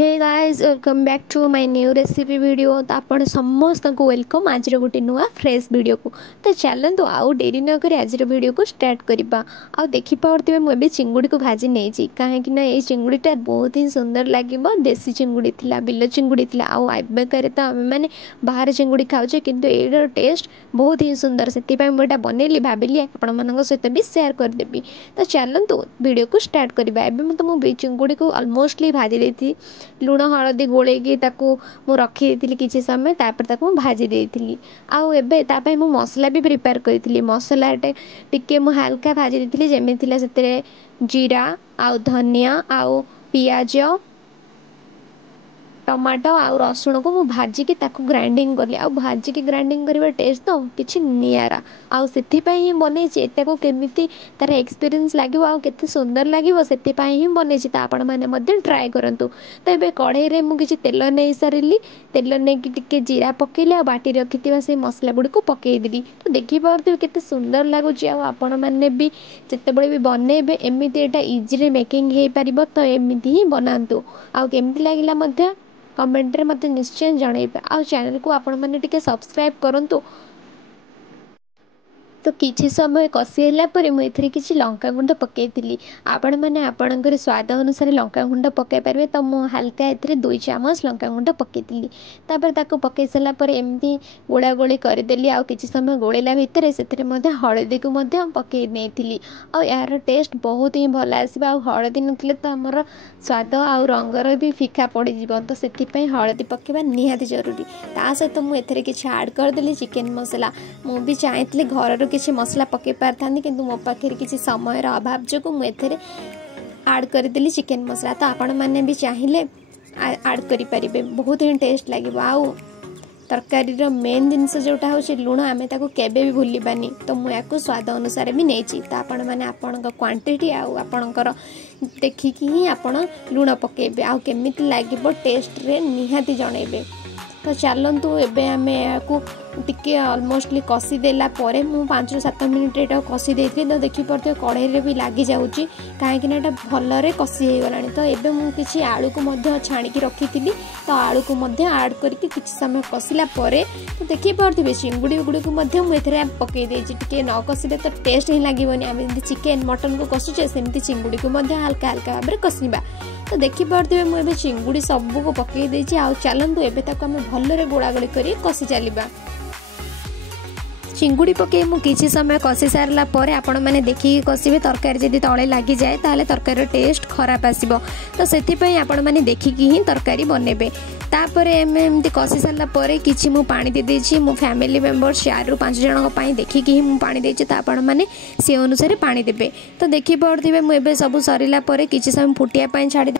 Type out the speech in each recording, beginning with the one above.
Hey guys welcome back to my new recipe video. तो आपण समस्त को वेलकम आज गोटे नुआ फ्रेश वीडियो को। तो चलतु आउ डेरी न करी आज वीडियो को स्टार्ट करवा। आ देखि पार्थिबे मुझे चिंगुड़ी को भाजी नहीं कहीं ना ये चिंगुड़ीटा बहुत ही सुंदर लगे। देसी चिंगुड़ी थिला, बिल चिंगुड़ी थिला। आबेकार तो आम मैंने बाहर चिंगुड़ी खाऊे किंतु ये टेस्ट बहुत ही सुंदर। से मुझे बनैली भाविली आपण मान सहित भी शेयर करदेवी। तो चलतु वीडियो को स्टार्ट करवा। एवं तो मुझे चिंगुड़ी को अलमोस्टली भाजी देती लुण हलदी गोलेकी मु रखी किसी समय तापर भाजी देती। आउ एबे तापाई मु मसला भी प्रिपेयर करी। मसला टिके मु हल्का भाजी देती जमी से जीरा आउ धनिया आउ पियाज टमाटो आउ रसुण को मु भाजिकी ग्राइंडिंग कली। आ भाजिकी ग्राइंडिंग करवा टेस्ट तो किछि नियारा। आउ सेथिपाई ही बनैछि एताको केमिति तार एक्सपीरियंस लागिवो आउ केते सुंदर लागिवो सेथिपाई ही बनैछि। त आपण माने मध्य ट्राई करंतु। तो एबे कढ़ाई रे मु किछि तेल नै सारिली। तेल नै कि टिके जीरा पकेइले आ बाटी रखिथिबा से मसला गुडी को पकेइ देली। तो देखि पारथि केते सुंदर लागुछि। आ आपण माने भी जेतेबेले भी बनेबे एमिति एटा इजी रे मेकिंग हे परिबो। तो एमिति ही बनांतु। आ केमिति लागिला मध्य कमेंट रे मते निश्चय जणाइबे। आ चैनल को आपण माने टिके सब्सक्राइब करंतु। तो किछि समय कषिला मुझे किसी लंका गुंड पकई। आपण मैंने आपणकर स्वाद अनुसार लंका गुंड पकई पारे। तो मु हल्का ए 2 चामच लंका गुंड पकई। पकई सारापर एमती गोला गोली करदेली। आ किछि समय गोलेला भितर से हलदी को पकई नहीं। आ यार टेस्ट बहुत ही भल आसो। आ हलदी नथिले तो आमर स्वाद आ रंगर भी फिका पड़ज। तो से हलदी पकेबा निहाती जरूरी। ता सहित मुझे किसी आड करदेली चिकेन मसला। मु भी चाहती घर किसी मसला पकई पारि किंतु मो पाखे किसी समय अभाव जो मुझे आड करदेली चिकेन मसला। तो आपण मैंने भी चाहिए आड करें बहुत ही टेस्ट लगे। आउ तरकारी मेन जिनस जोटा हूँ लुण आम केबे भी भूलबानी। तो मुझे स्वाद अनुसार भी नहीं। तो आपण मैंने आपण क्वांटिटी आपणकर देखिकी ही आपण लुण पकेबे। आ केमिति लागिबो टेस्ट रे निहाती जणेबे। तो चलतु एबे आमे याकू टिके ऑलमोस्टली कषि देला परे मु 5 ରୁ 7 मिनिट एटा कषि देथि। तो देखि परते कढ़ाई रे भी लागि जाउची काहे कि एटा भलरे कषि हे गलानी। तो एबे मु किछि आलू को मध्य छाणी की रखिथिली। तो आलू को मध्य ऐड करके किछि समय कषिला परे तो देखि परथिबे चिंगुडी गुडी को मध्य मु एथरे पकेइ देछि। टिके न कषिले तो टेस्ट ही लागिवनी। आमे चिकेन मटन को कषुचे सेमति चिंगुडी को मध्य हल्का हल्का भाबरे कषिबा। तो देखि परथिबे मु एबे चिंगुडी सब को पकेइ देछि। आ चलंतु एबे ताको आमे भलरे गोळा गोळी करी कषि चलिबा। चिंगुड़ी पकई मु किछि समय कषि सारला परे आपण माने देखिकी कषिबे। तरकारी जदि तळे लागि जाए ताले तरकारी टेस्ट खराब आसीबो। तो सेति पई आपण माने देखिकी ही तरकारी बनेबे। तापरे एमती कषि सारला परे किछि मु पानी दे देछि। मु फैमिली मेंबर 4 ରୁ 5 जनक पई देखिकी ही मु पानी देछि। त आपण माने से अनुसार पानी देबे। तो देखि पड़थिबे मु एबे सब सरिला परे किछि समय फुटिया पई छाडी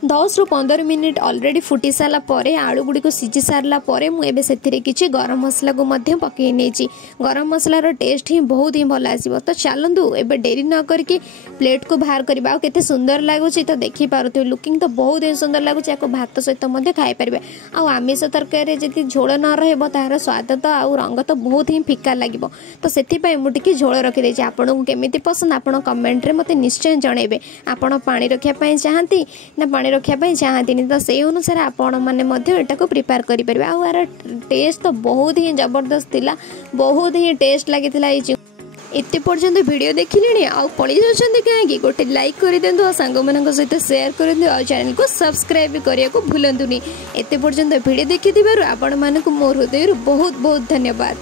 10 ରୁ 15 मिनिट ऑलरेडी फुटी सारा परे आलू गुडी को सिझी सारला परे मु एबे सेथिरे किछि गरम मसला को मध्य पकई नेछि। गरम मसला रो टेस्ट ही बहुत ही भल आसीबो। तो चलंतु एबे देरी न करके प्लेट को बाहर करबा। आ केते सुंदर लागुछि तो देखि पारुथे लुकिंग तो बहुत ही सुंदर लागुछि। याको भात सहित मध्य खाइ परबे। आ आमिष तरकारी जति झोल न रहबो तार स्वाद तो आ रंग तो बहुत ही फिका लागिबो। तो सेथि पई मु टिके झोल रखि देछि। आपन को केमिति पसंद आपण कमेंट रे मते निश्चय जणेबे। आपण पानी रखिया पई चाहंती ना पानी रखापी चाहती। तो से अनुसार आपण मैंने एटा को प्रिपेयर करें। आ यार टेस्ट तो बहुत ही जबरदस्त थिला। बहुत ही टेस्ट लगी एते पर्यंत वीडियो देखिले आ पड़ी जाउछन्ते कहीं गोटे लाइक कर दिंतु और सांग मान सहित शेयर कर दिंतु और चैनल को सब्सक्राइब करने को भूलंतुनी। एते पर्यंत वीडियो देखि आपण मानकु मोर हृदय बहुत बहुत धन्यवाद।